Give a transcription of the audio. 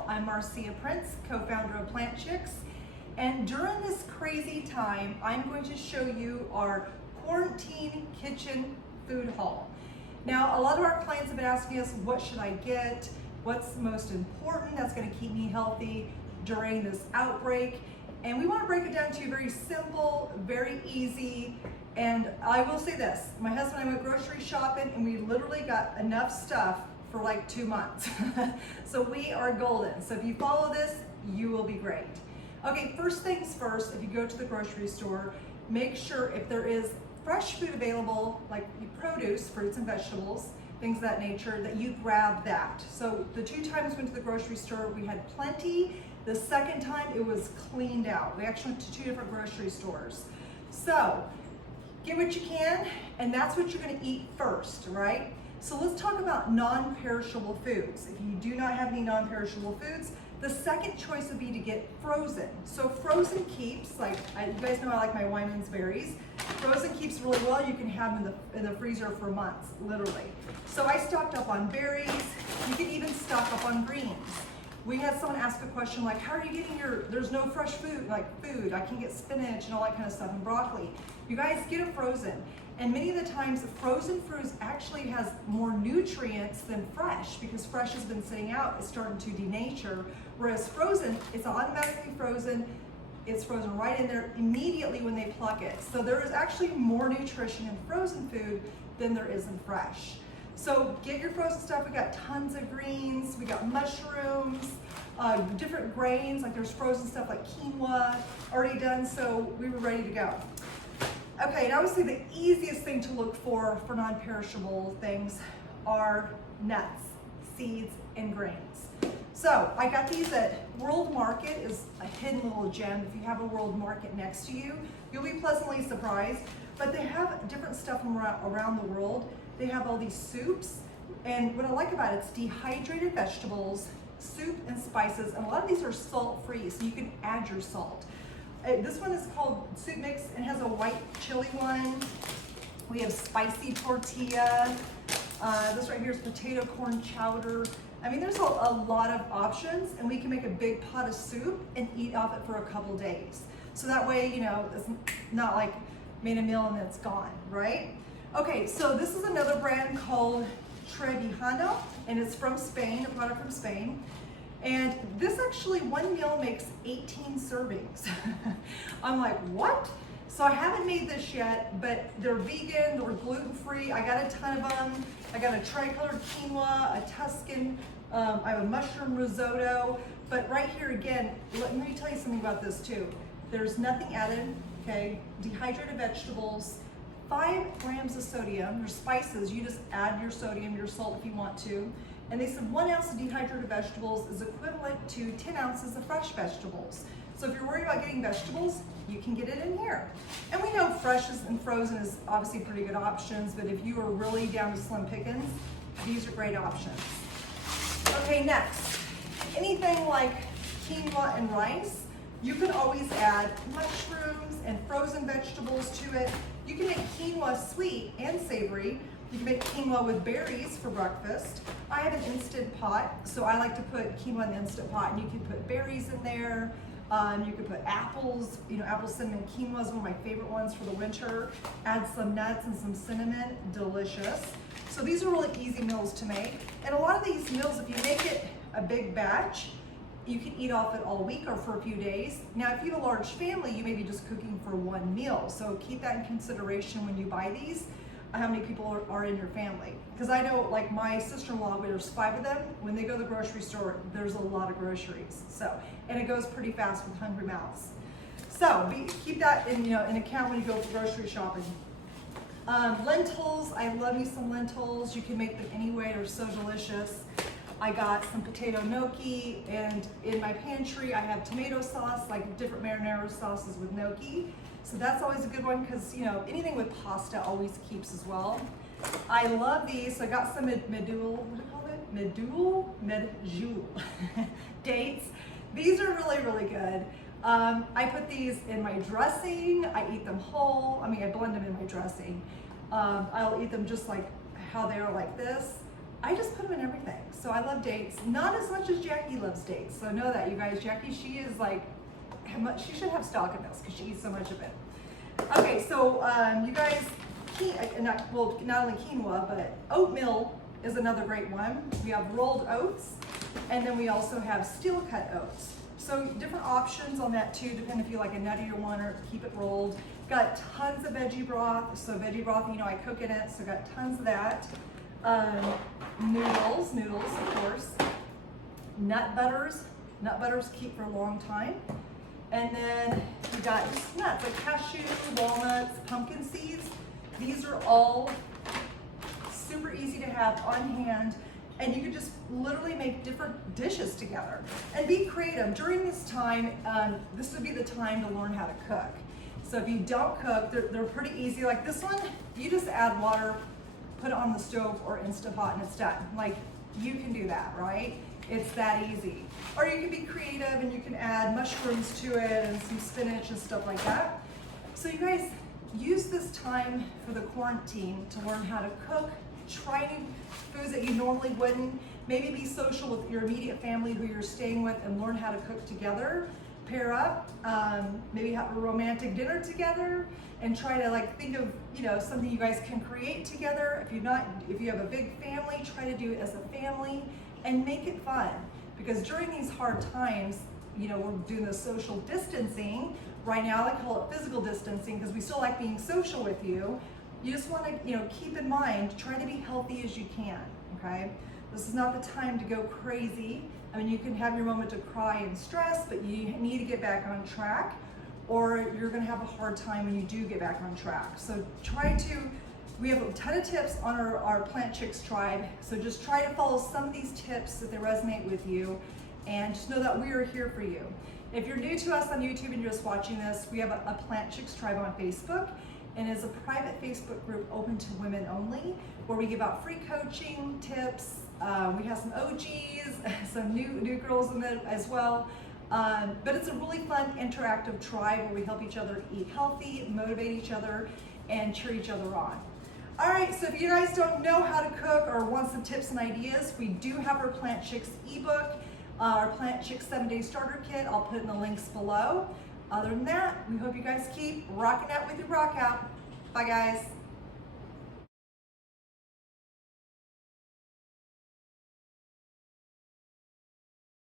channel. I'm Marcia Prince, co-founder of Plant Chicks. And during this crazy time, I'm going to show you our quarantine kitchen food haul. Now, a lot of our clients have been asking us, what should I get? What's most important that's gonna keep me healthy during this outbreak? And we wanna break it down to you very simple, very easy. And I will say this, my husband and I went grocery shopping and we literally got enough stuff for like 2 months. So we are golden. So if you follow this, you will be great. Okay, first things first, if you go to the grocery store, make sure if there is fresh food available, like produce, fruits and vegetables, things of that nature, that you grab that. So the 2 times we went to the grocery store, we had plenty. The second time it was cleaned out. We actually went to 2 different grocery stores. So get what you can, and that's what you're gonna eat first, right? So let's talk about non-perishable foods. If you do not have any non-perishable foods, the second choice would be to get frozen. So frozen keeps, like you guys know I like my Wyman's berries. Frozen keeps really well. You can have them in the freezer for months, literally. So I stocked up on berries. You can even stock up on greens. We had someone ask a question like, how are you getting there's no fresh food, food. I can get spinach and all that kind of stuff and broccoli. You guys get it frozen. And many of the times, frozen fruits actually has more nutrients than fresh because fresh has been sitting out, it's starting to denature. Whereas frozen, it's automatically frozen. It's frozen right in there immediately when they pluck it. So there is actually more nutrition in frozen food than there is in fresh. So get your frozen stuff. We got tons of greens. We got mushrooms, different grains. Like there's frozen stuff like quinoa already done. So we were ready to go. Okay, and I would say the easiest thing to look for non-perishable things are nuts, seeds, and grains. So I got these at World Market. Is a hidden little gem. If you have a World Market next to you, you'll be pleasantly surprised. But they have different stuff from around the world. They have all these soups, and what I like about it, it's dehydrated vegetables, soup, and spices, and a lot of these are salt-free, so you can add your salt. This one is called Soup Mix and has a white chili one. We have spicy tortilla. This right here is potato corn chowder. I mean, there's a lot of options, and we can make a big pot of soup and eat off it for a couple days. So that way, you know, it's not like made a meal and then it's gone, right? Okay, so this is another brand called Trevijano, and it's from Spain, a product from Spain. And this actually, one meal makes 18 servings. I'm like, what? So I haven't made this yet, but they're vegan, they're gluten-free. I got a ton of them. I got a tricolored quinoa, a Tuscan, I have a mushroom risotto. But right here again, let me tell you something about this too. There's nothing added, okay? Dehydrated vegetables, 5 grams of sodium. There's spices, you just add your sodium, your salt if you want to. And they said 1 ounce of dehydrated vegetables is equivalent to 10 ounces of fresh vegetables. So if you're worried about getting vegetables, you can get it in here. And we know fresh and frozen is obviously pretty good options, but if you are really down to slim pickings, these are great options. Okay, next, anything like quinoa and rice, you can always add mushrooms and frozen vegetables to it. You can make quinoa sweet and savory. You can make quinoa with berries for breakfast. I have an Instant Pot, so I like to put quinoa in the Instant Pot, and you can put berries in there. You can put apples, apple cinnamon quinoa is one of my favorite ones for the winter. Add some nuts and some cinnamon, delicious. So these are really easy meals to make. And a lot of these meals, if you make it a big batch, you can eat off it all week or for a few days. Now, if you have a large family, you may be just cooking for 1 meal. So keep that in consideration when you buy these. How many people are in your family. Because I know, like my sister-in-law, there's 5 of them, when they go to the grocery store, there's a lot of groceries. So, and it goes pretty fast with hungry mouths. So keep that in account when you go grocery shopping. Lentils, I love me some lentils. You can make them any way, they're so delicious. I got some potato gnocchi, and in my pantry I have tomato sauce, like different marinara sauces with gnocchi. So that's always a good one because, anything with pasta always keeps as well. I love these. So I got some medjool dates. These are really, really good. I put these in my dressing. I eat them whole. I blend them in my dressing. I'll eat them just like how they are like this. I just put them in everything. So I love dates, not as much as Jackie loves dates. So know that, you guys. Jackie, she is like, she should have stock of this because she eats so much of it. Okay, so you guys, not only quinoa, but oatmeal is another great one. We have rolled oats, and then we also have steel cut oats. So different options on that too, depending if you like a nuttier one or keep it rolled. Got tons of veggie broth. So veggie broth, you know, I cook in it, so got tons of that. Noodles, of course. Nut butters keep for a long time. And then we got just nuts like cashew, walnuts, pumpkin seeds. These are all super easy to have on hand, and you could just literally make different dishes together and be creative. During this time, this would be the time to learn how to cook. So if you don't cook, they're pretty easy. Like this one, you just add water, put it on the stove or Instant Pot, and it's done. Like, you can do that, right? It's that easy. Or you can be creative and you can add mushrooms to it and some spinach and stuff like that. So you guys, use this time for the quarantine to learn how to cook, try new foods that you normally wouldn't, maybe be social with your immediate family who you're staying with and learn how to cook together. Pair up, maybe have a romantic dinner together, and try to like think of, you know, something you guys can create together. If you have a big family, try to do it as a family and make it fun. Because during these hard times, you know, we're doing the social distancing. Right now, I call it physical distancing because we still like being social with you. You just want to, you know, keep in mind, try to be healthy as you can, okay? This is not the time to go crazy. I mean, you can have your moment to cry and stress, but you need to get back on track, or you're gonna have a hard time when you do get back on track. So we have a ton of tips on our Plant Chicks tribe, so just try to follow some of these tips if they resonate with you, and just know that we are here for you. If you're new to us on YouTube and you're just watching this, we have a Plant Chicks tribe on Facebook, and it's a private Facebook group open to women only, where we give out free coaching tips. We have some OGs, some new girls in it as well. But it's a really fun, interactive tribe where we help each other eat healthy, motivate each other, and cheer each other on. All right, so if you guys don't know how to cook or want some tips and ideas, we do have our Plant Chicks ebook, our Plant Chicks 7-Day Starter Kit. I'll put in the links below. Other than that, we hope you guys keep rocking out with your rock out. Bye, guys.